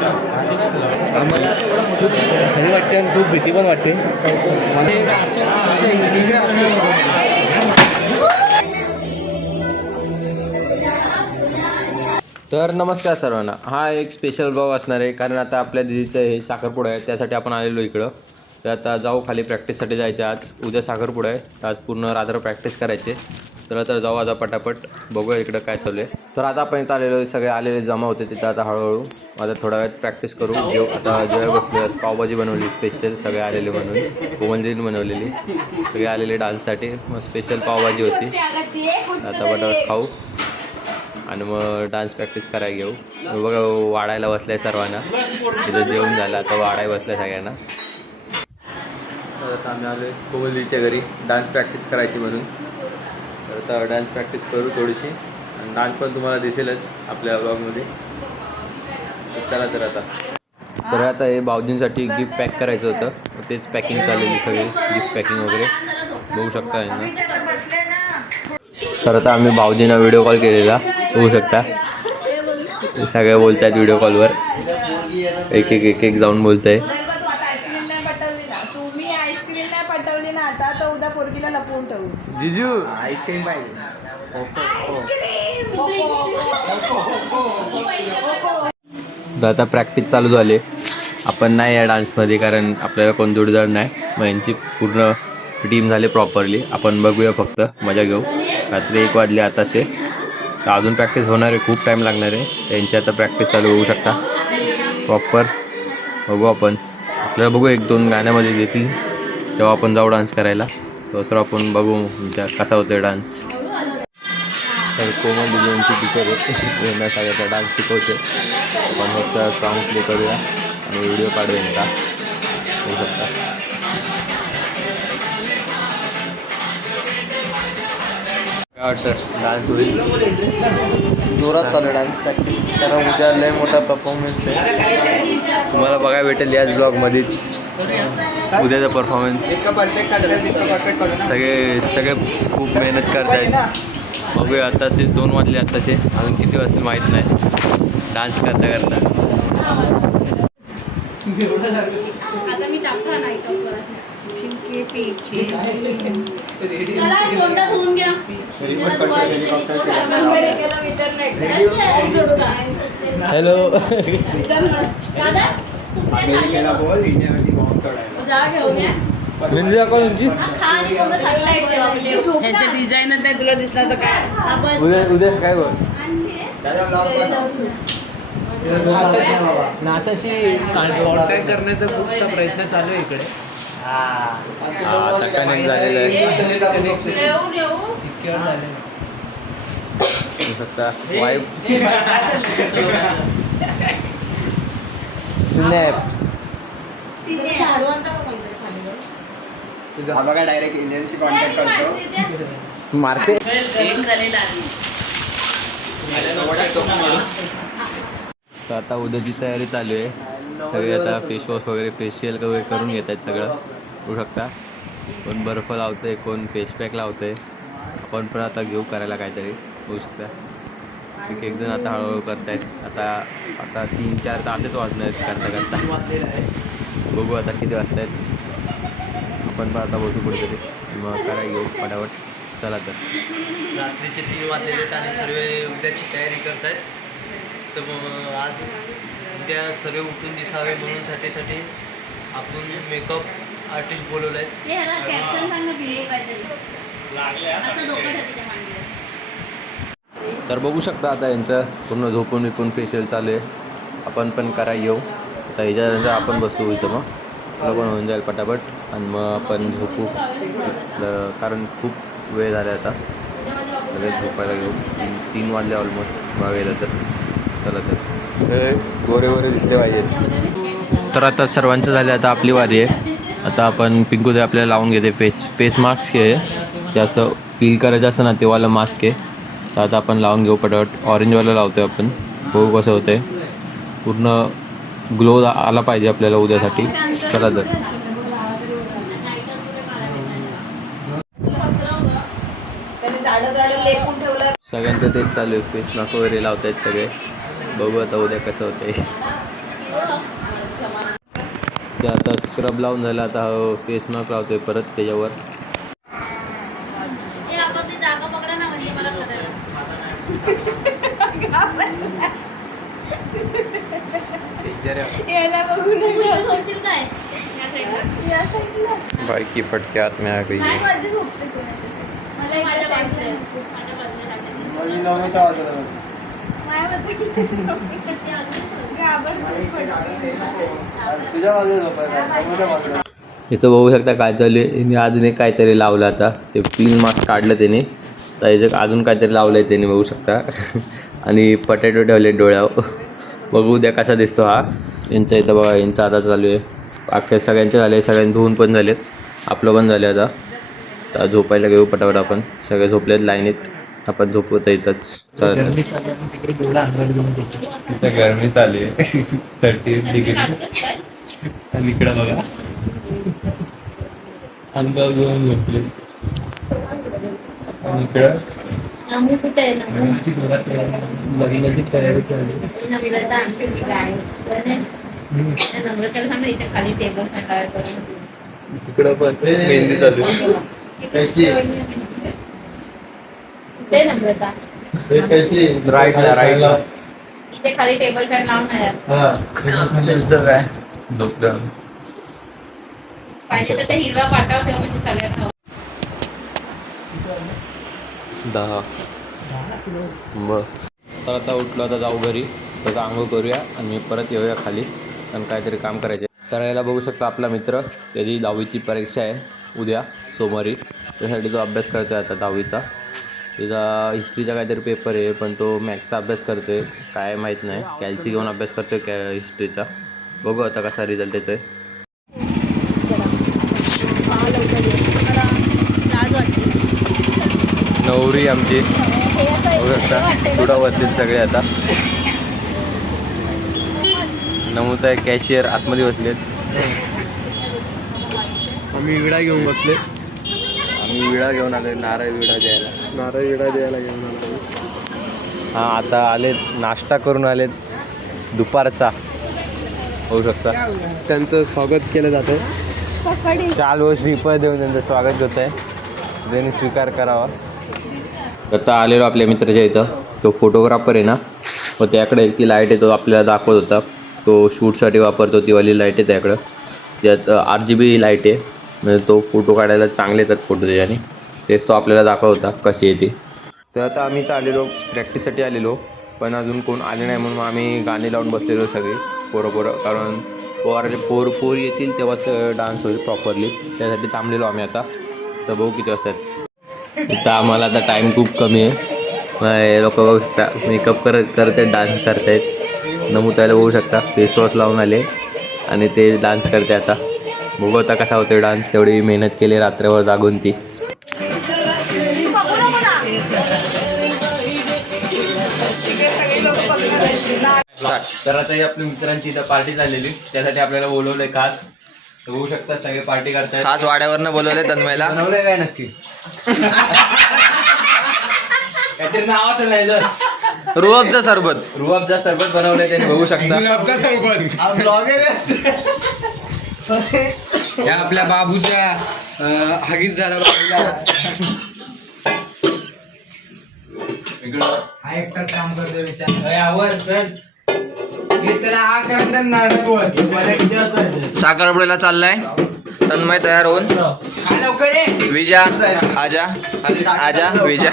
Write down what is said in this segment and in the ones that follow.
आम्हाला खूप भारी वाटते आणि खूप भीती पण वाटते. तर नमस्कार सर्वांना. हा एक स्पेशल ब्लॉग असणार आहे, कारण आता आपल्या दिदीचं हे साखरपुडा आहे, त्यासाठी आपण आलेलो इकडं. तर आता जाऊ खाली प्रॅक्टिससाठी जायचं. आज उद्या साखरपुडा आहे, तर आज पूर्ण रात्र प्रॅक्टिस करायचे. चला तर जाऊ आता पटापट, बघूया इकडं काय चालू आहे. तर आता आपण इथं आलेलो, सगळे आलेले जमा होते तिथं. आता हळूहळू आता थोड्या वेळात प्रॅक्टिस करू. आता जेव्हा बसलो, पावभाजी बनवली स्पेशल, सगळे आलेले म्हणून. कोमलजीने बनवलेली, सगळे आलेले डान्ससाठी. मग स्पेशल पावभाजी होती. आता पटापट खाऊ आणि मग डान्स प्रॅक्टिस करायला घेऊ. बघा वाढायला बसलाय सर्वांना, तिथं जेवण झालं, आता वाढायला बसलाय सगळ्यांना. तर आता आम्ही आलो कोमलजीच्या घरी डान्स प्रॅक्टिस करायची म्हणून. तर आता डान्स प्रॅक्टिस करू थोडीशी, आणि डान्स पण तुम्हाला दिसेलच आपल्या ब्लॉगमध्ये. चला तर आता हे भाऊजींसाठी गिफ्ट पॅक करायचं होतं, तेच पॅकिंग चाललेली सगळी, गिफ्ट पॅकिंग वगैरे बघू शकता यांना. तर आता आम्ही भाऊजींना व्हिडिओ कॉल केलेला, बघू शकता. सगळे बोलत आहेत व्हिडिओ कॉलवर, एक एक जाऊन बोलत आहे. तुम्ही आईस्क्रीम नाही पटवली ना, आता तर उद्या पोरगीला लपवून ठेवू. जिजू आईस्क्रीम पाहिजे. तर आता प्रॅक्टिस चालू झाली. आपण नाही या डान्समध्ये, कारण आपल्याला कोण जोडीदार नाही. मग यांची पूर्ण टीम झाली प्रॉपरली. आपण बघूया, फक्त मजा घेऊ. रात्री 1 वाजले आताचे, तर अजून प्रॅक्टिस होणार आहे, खूप टाईम लागणार आहे. त्यांची आता प्रॅक्टिस चालू होऊ शकता प्रॉपर. बघू आपण, आपल्याला बघू 1-2 गाण्यामध्ये देतील, तेव्हा आपण जाऊ डान्स करायला. तो असं आपण बघू कसा होतो डान्स. तर कोमल दिदींची टीचर आहे, यांना सगळ्याचा डान्स शिकवते. आपण फक्त सॉन्ग प्ले करूया आणि व्हिडिओ काढू यांचा, होऊ शकता. काय वाटतं डान्स होईल? जोरात चालू डान्स प्रॅक्टिस, कारण उद्या लय मोठा परफॉर्मन्स आहे. तुम्हाला बघायला भेटेल याच ब्लॉगमध्येच उद्याचा परफॉर्मन्स. सगळे खूप मेहनत करत आहेत. बघूया, आत्ताचे 2 वाजले, आत्ताचे अजून किती वाजतील माहीत नाही. डान्स करता आता मी टाकला नाही तोंडा धुवून घ्या. हॅलो अमेरिकेला बोल, इंडियामध्ये बॉम्ब सोडायला. मेहंदी दाखवा तुमची. डिझाईन आहे तुला दिसला तर काय. उद्या काय बोल त्याचा ब्लॉग नासाशी कॉन्टॅक्ट करण्याचा खूपसा प्रयत्न चालू आहे इकडे. आता कनेक्ट झालेलं आहे, सिक्युअर झालेलं आहे. वाईब स्नॅप हा बघा, डायरेक्ट एलियनशी कॉन्टॅक्ट करतो. मारते. तर आता उद्याची तयारी चालू आहे. सगळे आता फेसवॉश वगैरे, फेशियल वगैरे करून घेत आहेत सगळं, होऊ शकता. कोण बर्फ लावतंय, कोण फेस पॅक लावतंय. आपण पण आता घेऊ करायला काहीतरी, होऊ शकता. एक जण आता हळूहळू करतायत. आता 3-4 तासच वाजणार आहेत करता. बघू आता किती वाजता आहेत. आपण पण आता बसू कुठेतरी, मग करायला घेऊ फटाफट. चला तर. रात्रीचे 3 वाजलेले आणि सर्व उद्याची तयारी करतायत. तर मग आज उद्या सर्व उठून दिसावे म्हणून साठी आपण मेकअप आर्टिस्ट बोलवलं आहे. तर बघू शकता आता यांचं पूर्ण झोपून विपून फेशियल चालू आहे. आपण पण करायला येऊ आता. ह्याच्यानंतर आपण बसू इथं, मग आपलं पण होऊन जाईल पटापट, आणि मग आपण झोपू, कारण खूप वेळ झाला आता. लगेच झोपायला घेऊ. 3 वाजले ऑलमोस्ट बघायला तर. चला तर, गोरे दिसले पाहिजेत. तर आता सर्वांचं झालं, आता आपली वारी आहे. आता आपण पिंकू ते आपल्याला लावून घेते फेस मास्क आहे, ते असं फील करायचं असतं ना, तेवाला मास्क आहे. तर आता आपण लावून घेऊ पटापट. ऑरेंजवाला लावतोय आपण, बघू कसं होतंय. पूर्ण ग्लो आला पाहिजे आपल्याला उद्यासाठी. चला तर. सगळ्यांचं तेच चालू आहे, फेस मास्क वगैरे लावत आहेत सगळे. बघू आता उद्या कसं होतंय. फेसचं आता स्क्रब लावून झालं, आता फेस मास्क लावतोय परत त्याच्यावर. हे आपापली जागा पकडा ना, म्हणजे मला करायला. याला बघू तू नका. इथे झोपशील काय? या साईडला. या साईडला. बायकी फटक्यात मी गई. नाही मध्ये झोपते कोणाच्या. मला एक माझ्या साईडला. बाजूला माझ्या बाजूला ह्या साईडला. मळी लावण्याच्या बाजूला. माझ्यामध्ये ते अजून तुझ्या बाजूला झोपायला, समोरच्या बाजूला. इथं बघू शकता काय चालू आहे. हिने अजून एक काहीतरी लावलं, आता ते क्लीन मास्क काढलं त्याने, तर इथं अजून काहीतरी लावलं आहे त्याने बघू शकता. आणि पटॅटो ठेवले डोळ्यावर. बघू उद्या कसा दिसतो हा. यांच्या इथं बघा, यांचा आता चालू आहे. अख्ख्या सगळ्यांचे झाले, सगळ्यांनी धुवून पण झालेत, आपलं पण झालं आता. तर झोपायला घेऊ पटापट आपण. सगळे झोपलेत लाईनीत, आपण झोपवत इथंच चालत. तिथं गरमी चालू आहे 38 डिग्री. काढतेस काय? आणि इकडं बघा अंगावर घेऊन झोपले. आणि इकडं नामू कुठे आहे? नामू लग्नाची तयारी चालू. नम्रता काय गणेश त्या नम्रताला सांग ना इथे खाली टेबल फॅन करून. तिकडं पण मेहंदी चालू आहे. कुठे नम्रता? राईटला इथे खाली टेबल फॅन लावून ना यार. काय झोपलं. पाहिजे तर ते हिरवा पाठव ठेव, म्हणजे सगळ्यांना 10. बरं, तर आता उठलो, आता जाऊ घरी, तर आंघोळ करूया आणि परत येऊया खाली, आणि काहीतरी काम करायचे. तर याला बघू शकता आपला मित्र, त्याची 10वीची परीक्षा आहे उद्या सोमवारी, त्यासाठी तो अभ्यास करतो आहे आता 10वीचा. त्याचा हिस्ट्रीचा काहीतरी पेपर आहे, पण तो मॅथ्सचा अभ्यास करतो आहे, काय माहीत नाही. कॅल्सी घेऊन अभ्यास करतो आहे हिस्ट्रीचा. बघू आता कसा रिझल्ट येतो आहे. लाज वाटते. नवरी आमची बघू शकता, पुढं बसतील सगळे आता. नमूत आहे कॅशियर आतमध्ये बसलेत. आम्ही विडा घेऊन बसले. आम्ही विडा घेऊन आलो, नारळ विडा द्यायला. नारळ विडा द्यायला घेऊन आलो. हां, आता आलेत, नाश्ता करून आलेत दुपारचा, होऊ शकता. त्यांचं स्वागत केलं जातं. सकाळी चाल व श्रीफळ देऊन त्यांचं स्वागत होत आहे, त्यांनी स्वीकार करावा. आता आलेलो आपल्या मित्राच्या इथं, तो फोटोग्राफर आहे ना, व त्याकडे ती लाईट आहे, तो आपल्याला दाखवत होता. तो शूटसाठी वापरतो ती वाली लाईट आहे त्याकडं, ज्यात RGB लाईट आहे, म्हणजे तो फोटो काढायला चांगले येतात फोटो त्याच्याने. तेच तो आपल्याला दाखवत होता कशी येते. तर आता आम्ही तर आलेलो प्रॅक्टिससाठी आलेलो, पण अजून कोण आले नाही, म्हणून आम्ही गाणी लावून बसलेलो सगळी पोरं, कारण पोर येतील तेव्हाच डान्स होईल प्रॉपरली, त्यासाठी थांबलेलो आम्ही आता. तर बघू किती वाजता आहेत. इथं आम्हाला आता टाईम खूप कमी आहे. लोक बघू शकता मेकअप करत आहेत, डान्स करतायत. नमुतायला बघू शकता फेसवॉश लावून आले आणि ते डान्स करते. आता बघू आता कसा होतो डान्स. एवढी मेहनत केली रात्रभर जागून ती. तर आता ही आपल्या मित्रांची इथं पार्टी झालेली, त्यासाठी आपल्याला बोलवलंय खास. बघू शकता सगळे पार्टी करतायत. खास वाड्यावरनं बोलवले तन्मयला. बनवलंय काय नक्की? काहीतरी नाव असेल नाही तर रुअफचा सरबत. रुअफजा सरबत बनवलंय त्यांनी, बघू शकता. या आपल्या बाबूच्या हगीज झाला. हा एकटाच काम करतोय विचार आवर चल त्याला हा करतात ना. साखरपुड्याला चाललाय तन्मय तयार होऊन. काय लवकर रे. विजा आजा आजा विजा.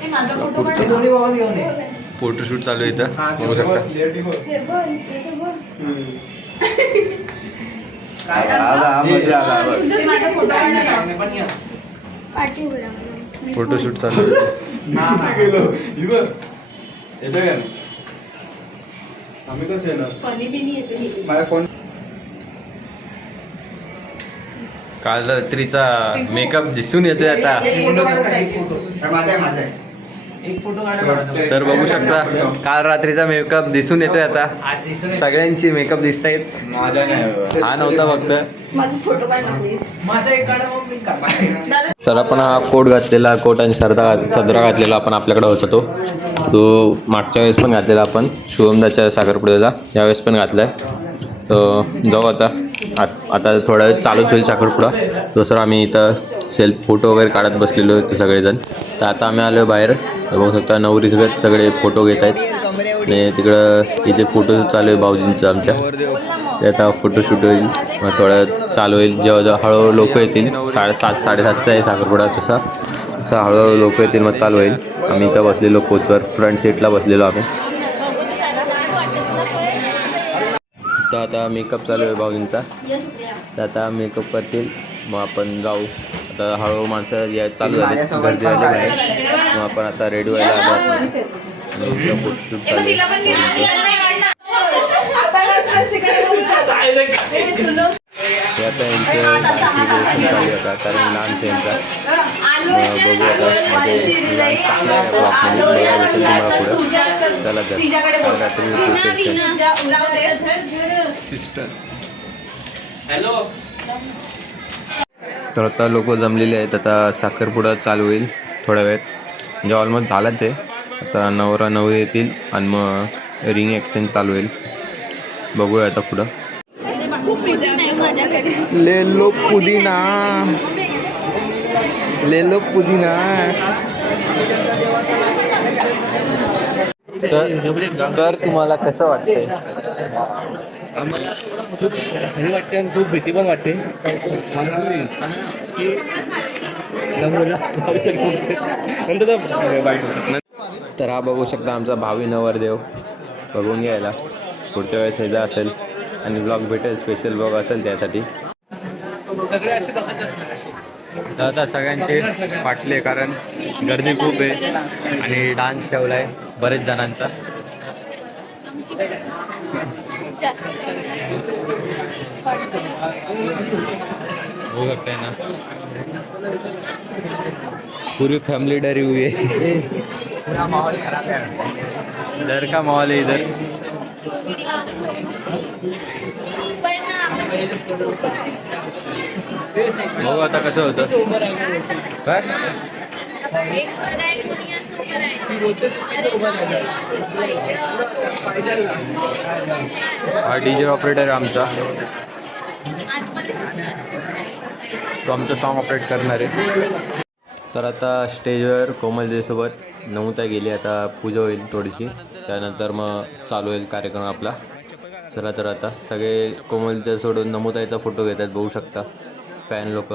ते माझा फोटो काढ. दोन्ही वाहून घेऊन ये. फोटोशूट चालू आहे इथं, बघू शकता. हे बोल, हे बोल. ते माझा फोटो काढ ना. पाठीवर आम्हाला. फोटोशूट चालू आहे. आम्ही कसं येणार. फनी बिनी येते. माझा फोन काल रात्रीचा मेकअप दिसून येतोय आता. माझा आहे. तर बघू शकता काल रात्रीचा मेकअप दिसून येतोय आता. सगळ्यांची मेकअप दिसत आहेत. हा नव्हता फक्त. तर आपण हा कोट घातलेला, कोट आणि सदरा घातलेला आपण आपल्याकडे होता तो मागच्या वेळेस पण घातलेला आपण शुभमदाच्या साखरपुड्याला, यावेळेस पण घातलाय. तर जाऊ आता थोडा वेळ चालूच होईल साखरपुडा. जसं आम्ही इथं सेल्फ फोटो वगैरे काढत बसलेलो होतो सगळेजण. तर आता आम्ही आलो बाहेर. बघू शकता नवरी सगळे फोटो घेत आहेत आणि तिकडं इथे फोटो चालू आहे भाऊजींचं आमच्या. ते आता फोटोशूट होईल, मग थोडं चालू होईल. जेव्हा हळूहळू लोक येतील, 7:30 साडेसातचा आहे साखरपुडा. तसा हळूहळू लोक येतील मग चालू होईल. आम्ही इथं बसलेलो कोचवर, फ्रंट सीटला बसलेलो आम्ही. तर आता मेकअप चालू आहे भाऊजींचा. तर आता मेकअप करतील, मग आपण जाऊ. आता हळूहळू माणसं या चालू झाली, गर्दी आली बाहेर. मग आपण आता रेडी व्हायला आलो आणि फोटोशूट चालू आहे. हे आता यांचं डान्स चालू होता, कारण डान्स यांचा. बघू आता म्हणजे डान्स टाकला ब्लॉगमध्ये बघायला भेटेल तुम्हाला पुढं. चला तर काल रात्री सिस्टर. हॅलो. तर आता लोक जमलेले आहेत. आता साखरपुडा चालू होईल थोड्या वेळात, म्हणजे ऑलमोस्ट झालाच आहे. आता नवरा नवरी येतील आणि मग रिंग एक्सचेंज चालू होईल. बघूया आता पुढं. ले लो पुदिना, ले लो पुदिना. तर तुम्हाला कसं वाटतंय? आम्हाला खूप भारी वाटते आणि खूप भीती पण वाटते. तर हा बघू शकता आमचा भावी नवरदेव. बघून घ्यायला पुढच्या वेळेस ह्याचा असेल आणि ब्लॉग भेटेल, स्पेशल ब्लॉग असेल त्यासाठी. तर आता सगळ्यांचे फाटले, कारण गर्दी खूप आहे आणि डान्स ठेवला आहे बरेच जणांचा. हो सकता है ना, पूरी फैमिली डरी हुई है. पूरा माहौल खराब है. डर का माहौल है इधर. बघू आता कसं होतं. काय हा DJ ऑपरेटर आमचा, तो आमचं सॉन्ग ऑपरेट करणार आहे. तर आता स्टेजवर कोमलजीसोबत नमुताई गेली. आता पूजा होईल थोडीशी, त्यानंतर मग चालू होईल कार्यक्रम आपला. चला तर आता सगळे कोमलच्या सोडून नमुताईचा फोटो घेतात, बघू शकता फॅन लोक.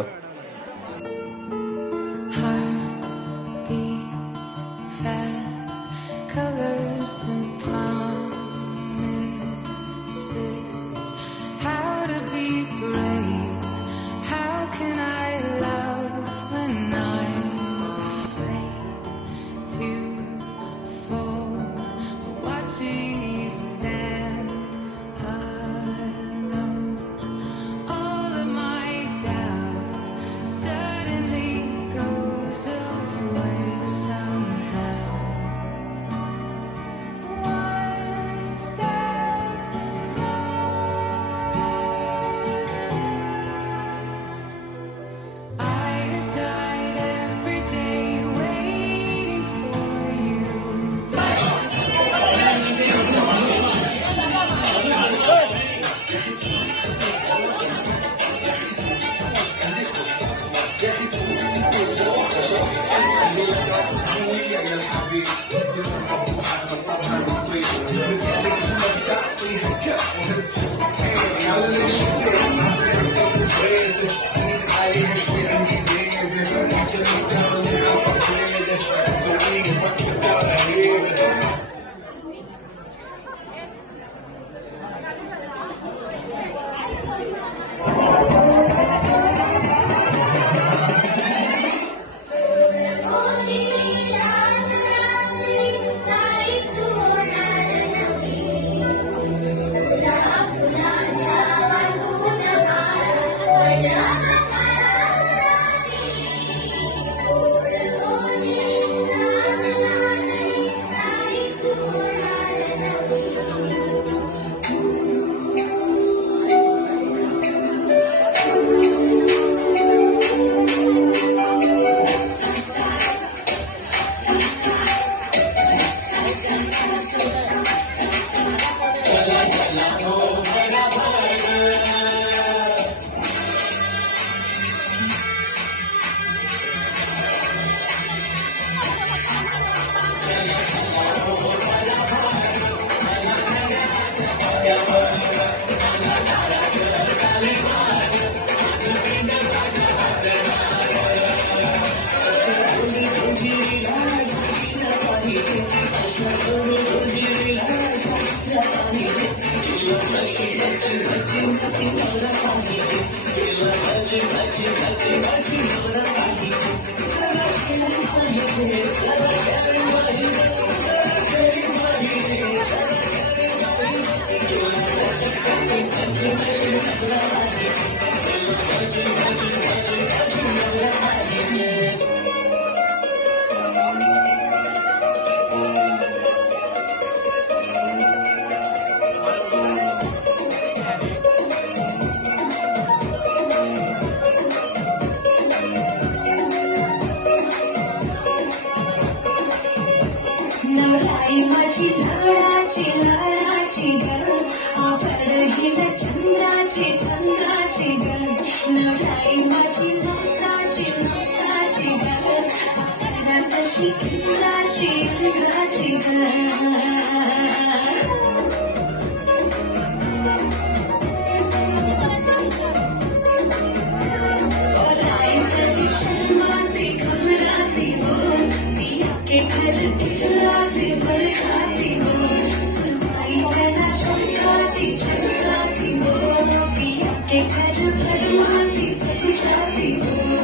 नवराई माझी लाडाची लाडाची ग आवड हिला चंद्राची चंद्राची ग नवराई माझी नवसाची नवसाची ग अप्सरा जशी इंद्राची इंद्राची ग शर्माती घबराती हो पिया के घर टिकलाती भर खाती हो सुनवाई गला चमकाती चमकाती हो पिया के घर भरमाती सब जाती हो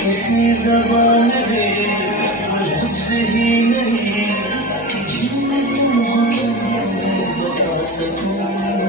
किसी ज़बान में लफ्ज़ ही नहीं कि जिन्हें तुम बता सकूं।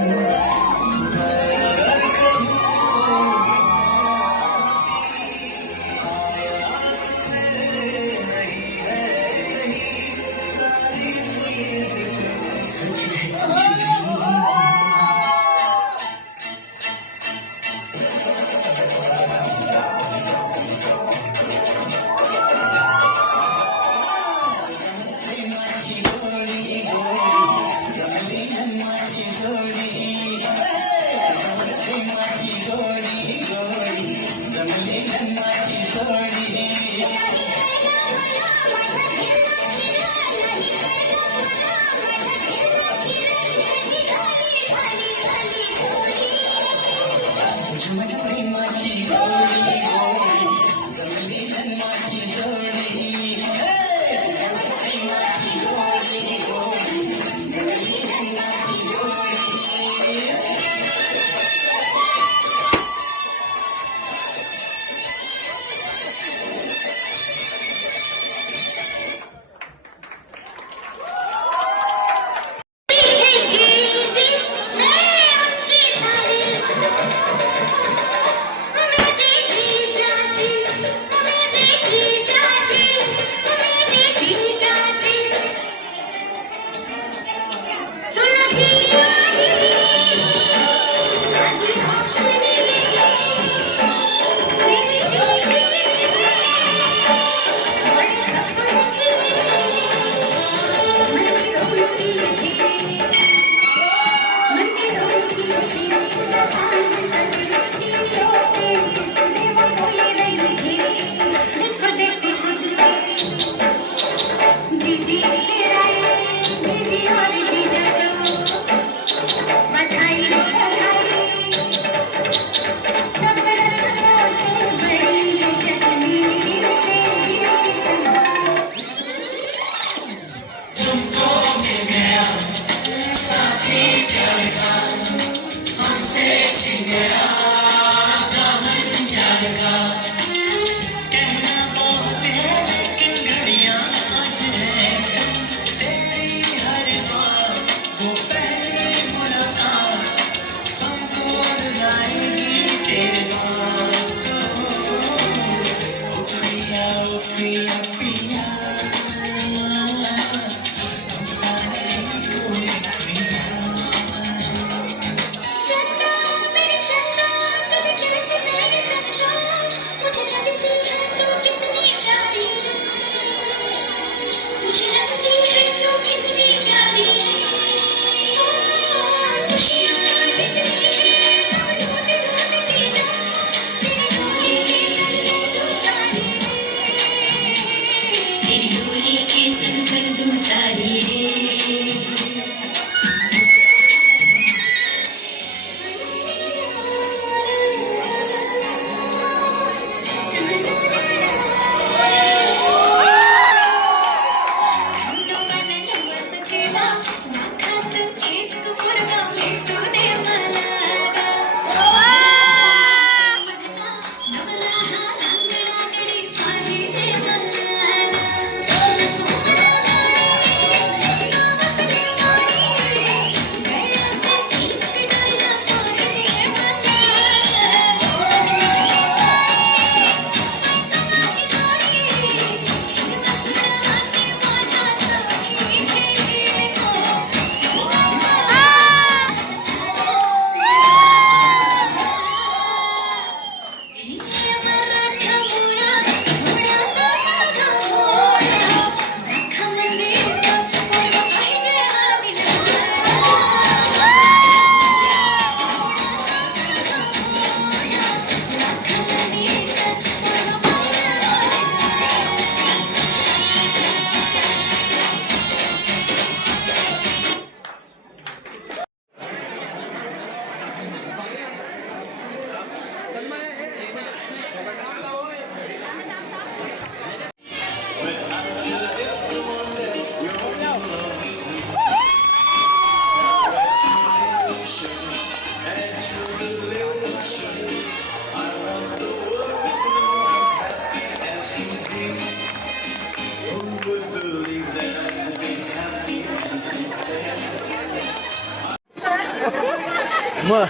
मग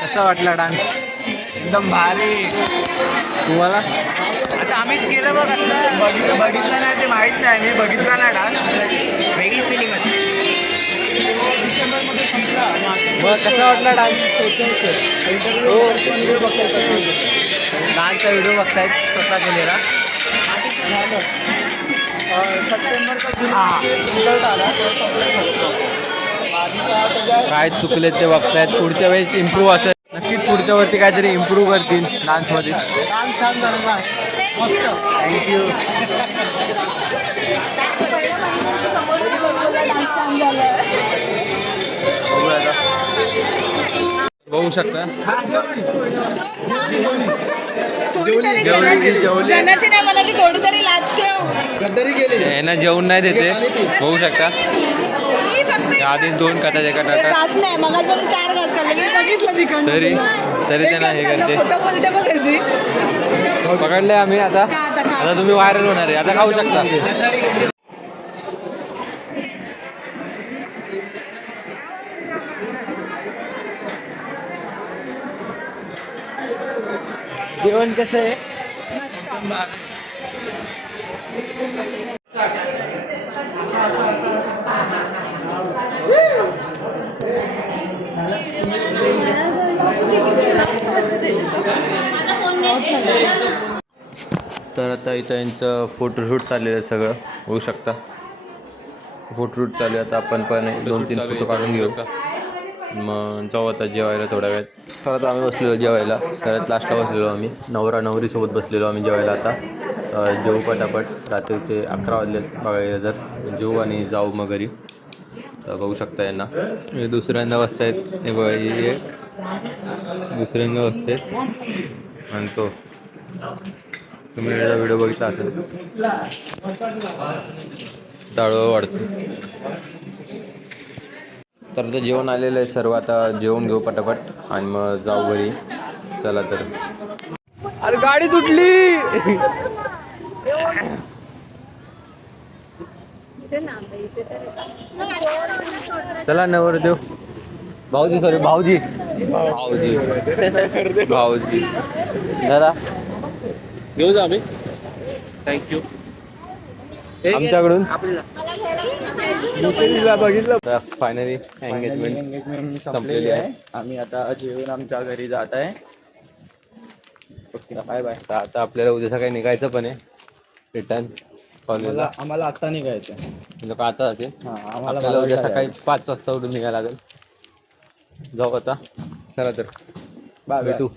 कसा वाटला डान्स? एकदम भारी. तुम्हाला? आता आम्हीच केलं बघ बघितलं नाही ते माहीत नाही, मी बघितला नाही डान्स, वेगळी फिलिंग होती. डिसेंबरमध्ये संपला. मग कसा वाटला डान्स? व्हिडिओ बघताय, डान्सचा व्हिडिओ बघतायत स्वतः केलेला. सप्टेंबरचा रिझल्ट आला. काय चुकले ते बघतायत. पुढच्या वेळेस इम्प्रूव्ह असेल नक्कीच. पुढच्या वर्षी काहीतरी इम्प्रूव्ह करतील डान्समध्ये. डान्स छान झाला, मस्त. थँक्यू. बघूया आता. बघू शकता जनाची नाही मला की थोडी तरी लाच ठेव. यांना जेवण नाही देते बघू शकता. मी फक्त आधीच 2 कथा एका टाटा घास नाही मग 4 घास काढले मी बघितलं तिकडनं तरी तुला. तरी त्यांना हे करते. खोटं बोलते बघायची. पकडले आम्ही आता. आता आता तुम्ही व्हायरल होणार आहे. आता खाऊ शकता. जेवण कसं आहे? तर आता इथं यांचं फोटोशूट चाललेलं आहे सगळं होऊ शकता. फोटोशूट चालू आहे. आता आपण पण 2-3 फोटो काढून घेऊ. मग जाऊ आता जेवायला थोड्या वेळात. तर आता आम्ही बसलेलो जेवायला. सगळ्यात लास्टला बसलेलो आम्ही. नवरा नवरीसोबत बसलेलो आम्ही जेवायला. आता जेवू पटापट. रात्रीचे 11 वाजले बघायला जर जेवू आणि जाऊ मग घरी. तर बघू शकता यांना हे दुसऱ्यांदा बसतायत. हे बघा हे दुसऱ्यांदा बसतायत आणि तो तुम्ही व्हिडिओ बघितला असेल टाळू वाढतो. तर आता जेवण आलेलं आहे सर्व. आता जेवण घेऊ पटापट आणि मग जाऊ घरी. चला तर. अरे गाडी तुटली. चला नवरदेव भाऊजी सॉरी भाऊजी भाऊजी भाऊजी दादा घेऊ जा आम्ही. थँक्यू. आमच्याकडून बघितलं. फायनली एंगेजमेंट संपलेली आहे. आम्ही आता जेवून आमच्या घरी जात आहे. Bye bye. आता आपल्याला उद्या सकाळी निघायचं पण आहे रिटर्न कॉलेजला. आम्हाला आता निघायचं. लोक आता जाते. आम्हाला आपल्याला उद्या सकाळी 5 वाजता उठून निघायला लागेल. जाऊ आता. चला तर बाय भेटू.